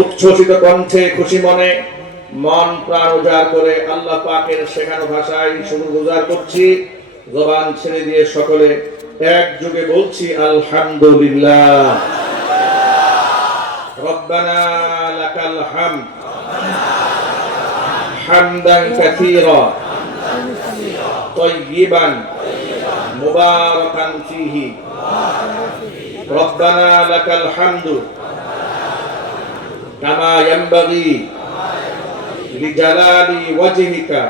উচ্ছ্বসিত কণ্ঠে খুশি মনে মন প্রাণ উজাড় করে আল্লাহ পাকের শেখানো ভাষায় শুকরগুজার করছি। জবান ছেড়ে দিয়ে সকলে একযোগে বলছি আলহামদুলিল্লাহ। রব্বানা লাকাল হামদ হামদান কাসীরা তাইয়িবান মুবারাকান ফীহি। রব্বানা লাকাল হামদু কামা ইয়ানবাগি লিজালালি ওয়াজহিকা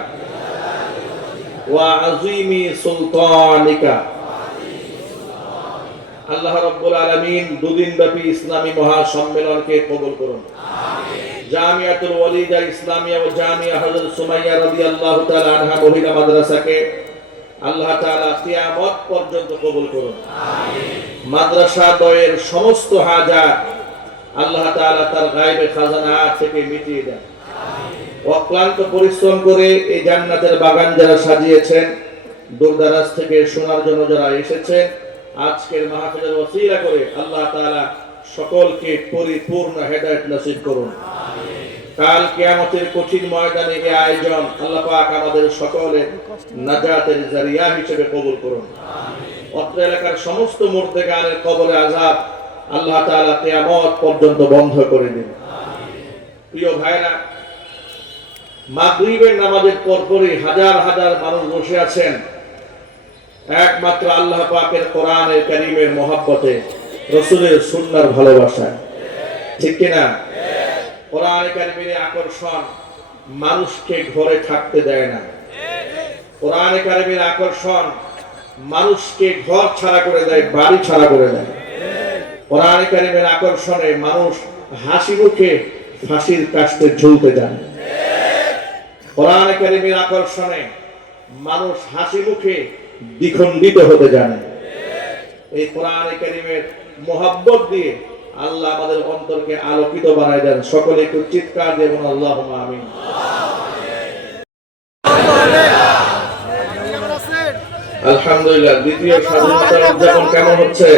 ওয়া আযীমি সুলতানিকা। আল্লাহ রাব্বুল আলামিন দুদিন ব্যাপী ইসলামী মহাসম্মেলনকে কবুল করুন। জামিয়াতুল ওয়ালিদা ইসলামিয়া ও জামিয়া হযরত সুমাইয়া রাদিয়াল্লাহু তাআলা আনহা মহিলা মাদ্রাসাকে আল্লাহ তাআলা কিয়ামত পর্যন্ত কবুল করুন। মাদ্রাসা দ্বয়ের সমস্ত হাজাত আল্লাহ তাআলা তার গায়বে খাজানা থেকে মিটিয়ে দেন। অক্লান্ত পরিশ্রম করে এই জান্নাতের বাগান যারা সাজিয়েছেন, দূরদরাজ থেকে শোনার জন্য যারা এসেছেন, আজকের মাহফিলের ওসিলা করে আল্লাহ তাআলা সকলকে পরিপূর্ণ হেদায়েত নসিব করুন। কাল কিয়ামতের কঠিন ময়দানে এই আয়োজন আল্লাহ পাক আমাদের সকলের নাজাতের জারিয়া হিসেবে কবুল করুন। অত্র এলাকার সমস্ত মুর্দেগানের কবরে আযাব আল্লাহ তাআলা কিয়ামত পর্যন্ত বন্ধ করে দিন। প্রিয় ভাইরা, মাগরিবের নামাজের পরপরই হাজার হাজার মানুষ বসে আছেন একমাত্র আল্লাহ পাকের কোরআনের কারীমের মহব্বতে, রাসূলের সুন্নাহর ভালোবাসায়। ঠিক কিনা? কোরআনে কারীমের আকর্ষণ মানুষকে ঘরে থাকতে দেয় না। কোরআনে কারীমের আকর্ষণ মানুষকে ঘর ছাড়া করে দেয়, বাড়ি ছাড়া করে দেয়। কোরআনে কারীমের আকর্ষণে মানুষ হাসি মুখে ফাঁসির কাস্তে ঝুলতে যায়। কোরআনে কারীমের আকর্ষণে মানুষ হাসি মুখে দ্বিখণ্ডিত হতে জানে। এই কোরআনে কারীমের মোহাব্বত দিয়ে আল্লাহ আমাদের অন্তরকে আলোকিত বানায় দেন। সকলে একটু চিৎকার দিয়ে বলুন আল্লাহুম্মা আমিন। আলহামদুলিল্লাহ। দ্বিতীয় স্বাধীনতা উদযাপন কেমন হচ্ছে?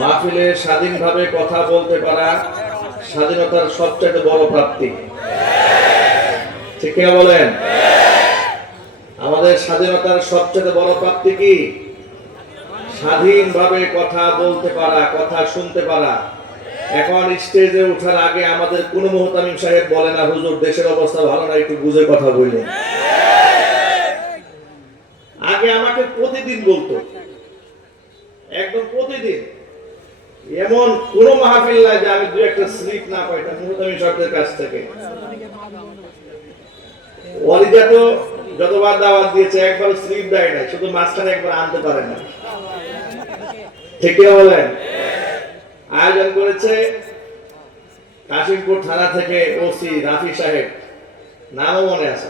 মাহফিলে স্বাধীনভাবে কথা বলতে পারা স্বাধীনতার সবচেয়ে বড় প্রাপ্তি। ঠিক কিনা বলেন? আমাদের স্বাধীনতার সবচেয়ে বড় প্রাপ্তি কি? স্বাধীনভাবে কথা বলতে পারা, কথা শুনতে পারা। এখন স্টেজে ওঠার আগে আমাদের কোন মুহতামিম সাহেব বলে না, হুজুর দেশের অবস্থা ভালো না, একটু বুঝে কথা বললেন। আগে আমাকে প্রতিদিন বলতো, একদম প্রতিদিন। এমন কোন মাহফিল নাই যে আমি দুই একটা স্লিপ না পাইতাম মুহতামিম সাহেবের কাছ থেকে। ওয়ালিদা তো যতবার দাওয়াত দিয়েছে একবার স্লিপ দেয় না, শুধু মাঝখানে একবার আনতে পারে না। ঠিক কি বলেন? আয়োজন করেছে কাশিমপুর থানা থেকে ওসি রাফি সাহেব, নামও মনে আছে।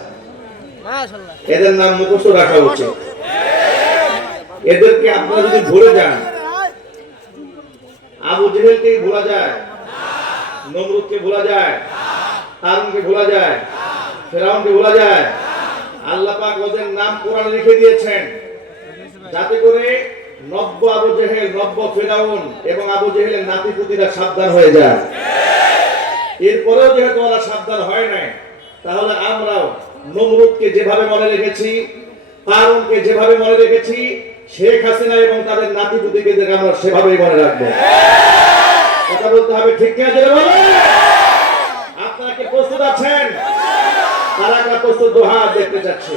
এদের নাম মুখস্থ রাখা উচিত। এদেরকে আপনারা যদি ভুলে যান, আবু জেহেলকে ভোলা যায়, নমরুদকে ভোলা যায়, কারুনকে ভোলা যায়, ফেরাউনকে ভোলা যায়। আল্লাহ পাক ওদের নাম কোরআনে লিখে দিয়েছেন যাতে করে নব্য আবু জেহেল, নব্য ফেরাউন এবং আবু জেহেলের নাতিপুতিরা সাবধান হয়ে যায়। এরপরেও যেহেতু ওরা সাবধান হয় নাই, তাহলে আমরাও নমরুদকে যেভাবে মনে রেখেছি, কারুনকে যেভাবে মনে রেখেছি, শেখ হাসিনা এবং তাদের নাতিপুতিকে আমরা সেভাবেই মনে রাখবো। কথা বলতে হবে, ঠিক কিনা? জেনে বলেন। আপনারা কি প্রস্তুত আছেন? কারা কারা প্রস্তুত? দোহা দেখতে চাচ্ছি।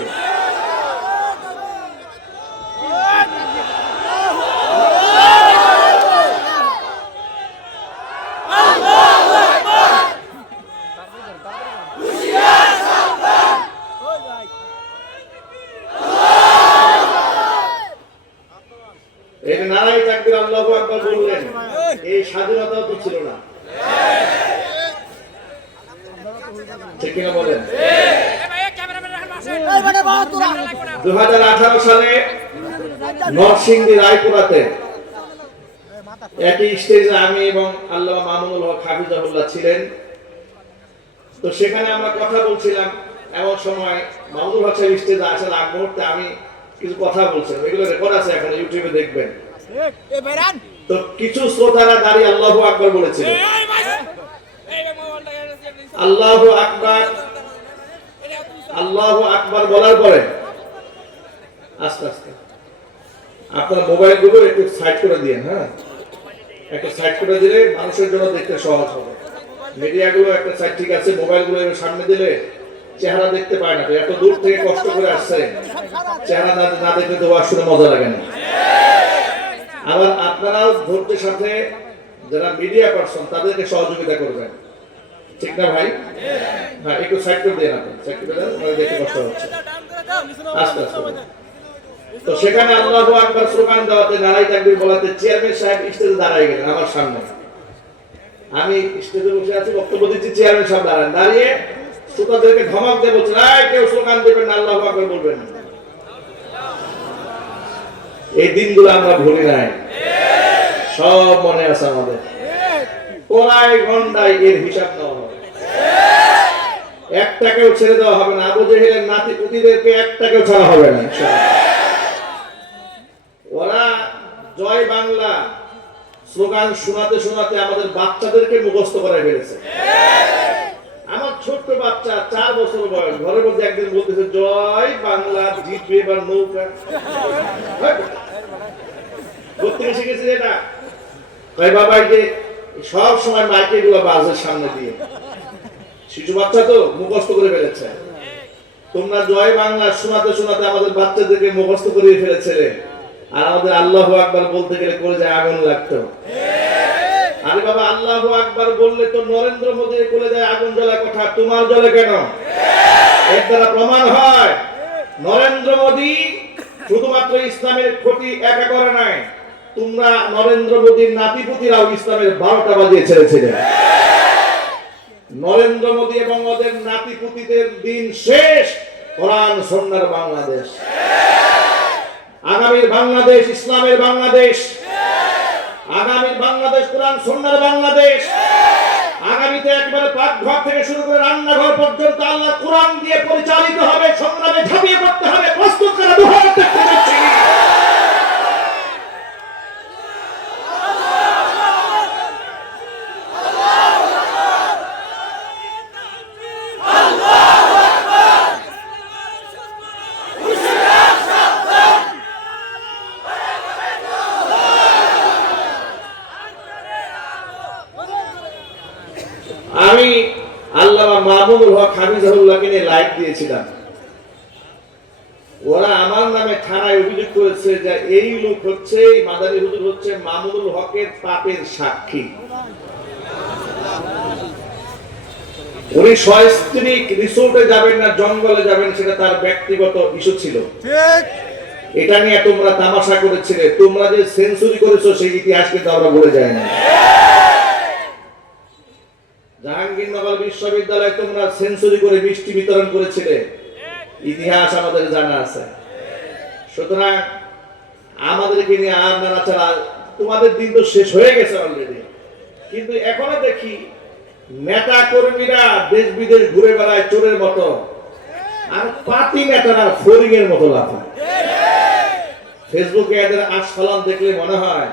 এই নারায়ে তাকবীর আল্লাহু আকবার বললেন, এই স্বাধীনতাও তো ছিল না। ঠিক কিনা বলেন? 2018 সালে নরসিংদী রায়পুরাতে একই স্টেজে আমি এবং আল্লামা মামুনুল হক হাফিজাহুল্লাহ ছিলেন। তো সেখানে আমরা কথা বলছিলাম, এমন সময় মামুনুল হক সাহেব স্টেজে আসার আগ মুহূর্তে আমি কিছু কথা বলছিলাম, এগুলো রেকর্ড আছে, এখন ইউটিউবে দেখবেন। তো কিছু শ্রোতারা দাঁড়িয়ে আল্লাহু আকবার বলেছিল। আল্লাহু আকবার, আল্লাহু আকবার বলার পরে আস্তে আস্তে আপনার মোবাইল গুলো একটু সাইড করে দিন। হ্যাঁ, একটা সাইড করে দিলে মানুষের জন্য দেখতে সহজ হবে। মিডিয়া গুলো একটা সাইড, ঠিক আছে, মোবাইল গুলো সামনে দিলে চেহারা দেখতে পায় না, তো এত দূর থেকে কষ্ট করে আসছে, চেহারা না দেখলে তো আসলে মজা লাগে না। আবার আপনারাও ধৈর্যের সাথে যারা মিডিয়া পারসন তাদেরকে সহযোগিতা করবেন, ঠিক না ভাই? হ্যাঁ, একটু সাইড করে দেন, আপনি সাইড করে দেন, দেখতে কষ্ট হচ্ছে। আস্তে আস্তে। তো সেখানে আল্লাহু আকবার স্লোগান দেওয়াতে, নারায়ে তাকবীর বলাতে চেয়ারম্যান সাহেব স্টেজে দাঁড়ায় গেলেন আমার সামনে। আমি স্টেজে বসে আছি, বক্তব্য দিচ্ছি, চেয়ারম্যান সাহেব দাঁড়িয়ে শ্রোতাদেরকে ধমক দিয়ে বলছেন, এই কেউ স্লোগান দেবেন না, আল্লাহু আকবার বলবেন না। এই দিনগুলো আমরা ভুলি নাই, সব মনে আছে আমাদের। কোরাই ঘন্টায় এর হিসাব নেওয়া হবে, একটাকেও ছেড়ে দেওয়া হবে না। আবু জেহেলের নাতি পুতিদেরকে একটাকেও ছাড়া হবে না। ওরা জয় বাংলা স্লোগান শোনাতে শোনাতে আমাদের বাচ্চাদেরকে মুখস্থ করে ফেলেছে। আমার ছোট্ট বাচ্চা 4 বছর বয়স, ঘরের মধ্যে একদিন বলতেছে, জয় বাংলা জিতবে এবার নৌকা। প্রত্যেকে শিখেছে এটা। ভাই বাবা, এই যে সব সময় মাইকে গুলো বাজে সামনে দিয়ে, শিশু বাচ্চা তো মুখস্থ করে ফেলেছে। তোমরা জয় বাংলা শোনাতে শোনাতে আমাদের বাচ্চাদেরকে মুখস্থ করে ফেলেছে। আর আমাদের আল্লাহু আকবার বলতে গেলে করে যায় আগুন লাগতো। আরে বাবা, আল্লাহু আকবার বললে তো নরেন্দ্র মোদীর কোলে যায় আগুন জ্বলার কথা, তোমার জ্বলে কেন? এর দ্বারা প্রমাণ হয় নরেন্দ্র মোদী শুধুমাত্র ইসলামের ক্ষতি একা করে নাই, তোমরা নরেন্দ্র মোদীর নাতিপুতিরাও ইসলামের 12টা বাজিয়ে ছেড়েছিলেন। নরেন্দ্র মোদী এবং ওদের নাতিপুতিদের দিন শেষ। কোরআন সুন্নাহর বাংলাদেশ, আগামীর বাংলাদেশ ইসলামের বাংলাদেশ, আগামীর বাংলাদেশ কোরআন সুন্নাহর বাংলাদেশ। আগামীতে একবারে পাকঘর থেকে শুরু করে রান্নাঘর পর্যন্ত আল্লাহ কোরআন দিয়ে পরিচালিত হবে। সংগ্রামে ঝাঁপিয়ে পড়তে হবে, প্রস্তুত করা দুহাত দেখতে পাচ্ছি। আমি আল্লামা মাহমুদুল হক হাফিজাহুল্লাহকে নিয়ে লাইভ দিয়েছিলাম। ওরা আমার নামে থানায় অভিযোগ করেছে যে এই লোক হচ্ছে, এই মাদানী হুজুর হচ্ছে মাহমুদুল হকের পাপের সাক্ষী। উনি সস্ত্রীক রিসোর্টে যাবেন না জঙ্গলে যাবেন, সেটা তার ব্যক্তিগত ইস্যু ছিল। এটা নিয়ে তোমরা তামাশা করেছিলে। তোমরা যে সেঞ্চুরি করেছো সেই ইতিহাস কিন্তু আমরা ভুলে যাই না। জাহাঙ্গীরনগর বিশ্ববিদ্যালয়ে তোমরা সেঞ্চুরি করে মিষ্টি বিতরণ করেছিলে, ইতিহাস আমাদের জানা আছে। সুতরাং আমাদেরকে নিয়ে আর নাড়াচাড়া, তোমাদের দিন তো শেষ হয়ে গেছে অলরেডি। কিন্তু এখনো দেখি নেতা কর্মীরা দেশ বিদেশ ঘুরে বেড়ায় চোরের মতো, আর পাতি নেতারা ফরিং এর মতো লাফায়। ফেসবুকে এদের আস্ফলন দেখলে মনে হয়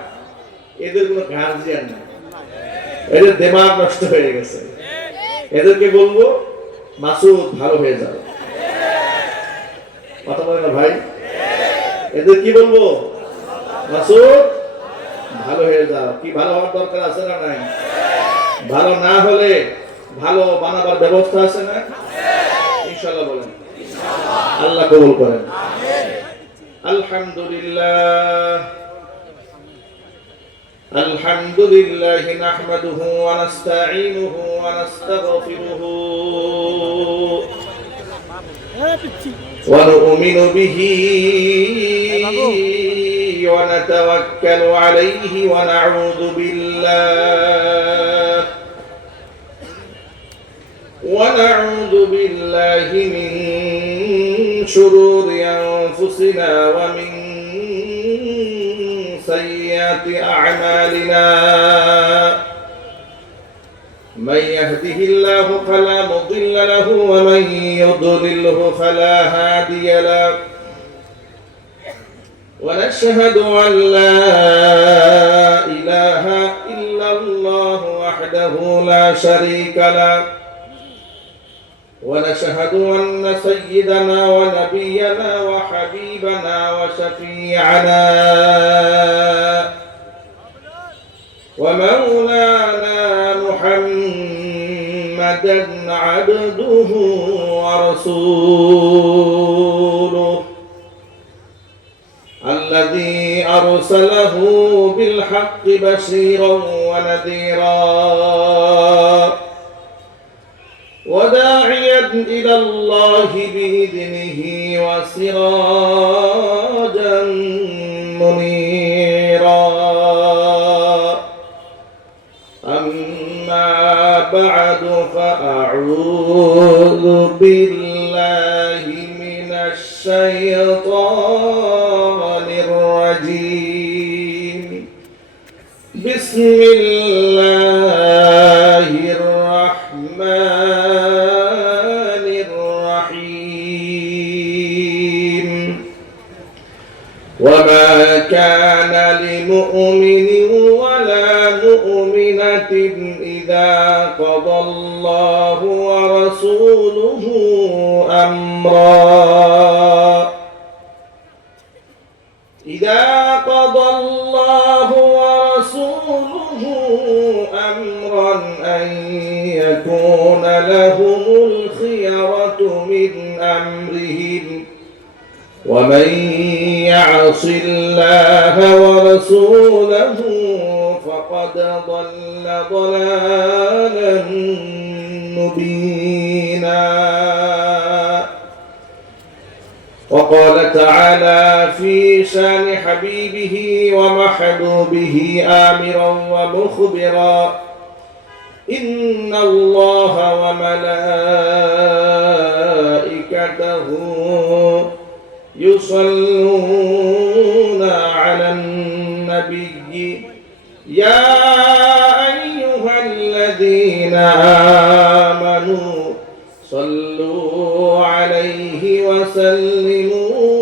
এদের কোনো গার্জিয়ান না, এদের দিমাগ নষ্ট হয়ে গেছে। এদেরকে বলবো মাসুদ ভালো হয়ে যাবে, কথা বলে না ভাই? এদের কি বলবো? মাসুদ ভালো হয়ে যাও। কি ভালো হওয়ার দরকার আছে না নাই? ভালো না হলে ভালো বানাবার ব্যবস্থা আছে না? ইনশাআল্লাহ বলেন, আল্লাহ কবুল করেন। আলহামদুলিল্লাহ الحمد لله نحمده ونستعينه ونستغفره ونؤمن به ونتوكل عليه ونعوذ بالله من شرور أنفسنا ومن سيئات أعمالنا من يهده الله فلا مضل له ومن يضلله فلا هادي له ونشهد أن لا إله إلا الله وحده لا شريك له ونشهد أن سيدنا ونبينا وحبيبنا وشفيعنا ومولانا محمدا عبده ورسوله الذي أرسله بالحق بشيرا ونذيرا وداعيا إلى الله بإذنه وسراجا منيرا أما بعد فأعوذ بالله من الشيطان الرجيم بسم الله الرحمن الرحيم وما كان لمؤمن ولا مؤمنة إذا قضى الله ورسوله أمرا أن يكون لهم الخيرة من أمرهم ومن يعص الله ورسوله فقد ضل ضلالا مبينا. وقال تعالى في شان حبيبه ومحبوبه آمرا ومخبرا إن الله وملائكته يصلون على النبي يا أيها الذين آمنوا صلوا عليه وسلموا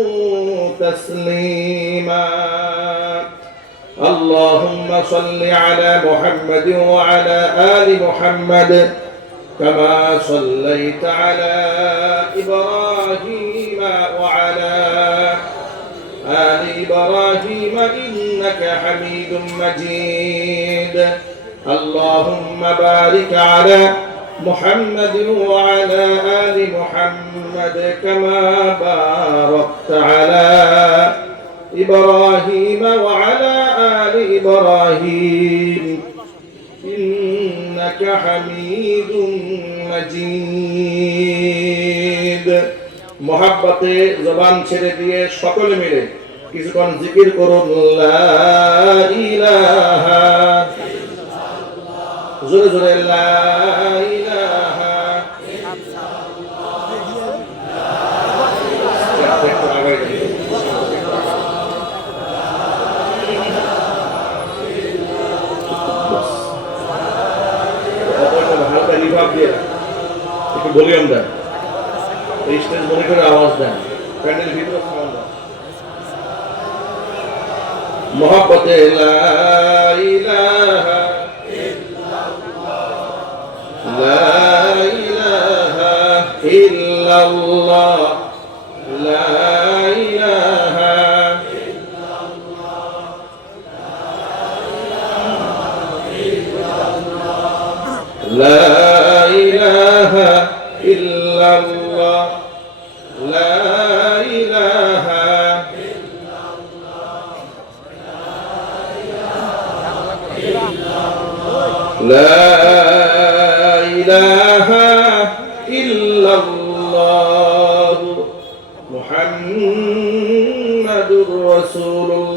تسليما. اللهم صل على محمد وعلى آل محمد كما صليت على إبراهيم وعلى آل إبراهيم إنك حميد مجيد. اللهم بارك على محمد وعلى آل محمد كما باركت على إبراهيم وعلى آل إبراهيم إنك حميد مجيد. محبতে জবান ছেড়ে দিয়ে সকলে মিলে কিছুক্ষণ জিকির করুন লা ইলাহা ইল্লাল্লাহ। জোরে জোরে লা ইলাহা একটু ভলিউম দেন, স্টেজ মনে করে আওয়াজ দেন, প্যান্ডেল ভিতরে সাউন্ড দেন। মোহাব্বতে লা ইলাহা ইল্লাল্লাহ লা ইলাহা ইল্লাল্লাহ লা ইলাহা ইল্লাল্লাহ লা ইলাহা ইল্লাল্লাহ লা ইলাহা লা ইলাহা ইল্লাল্লাহ মুহাম্মাদুর রাসূলুল্লাহ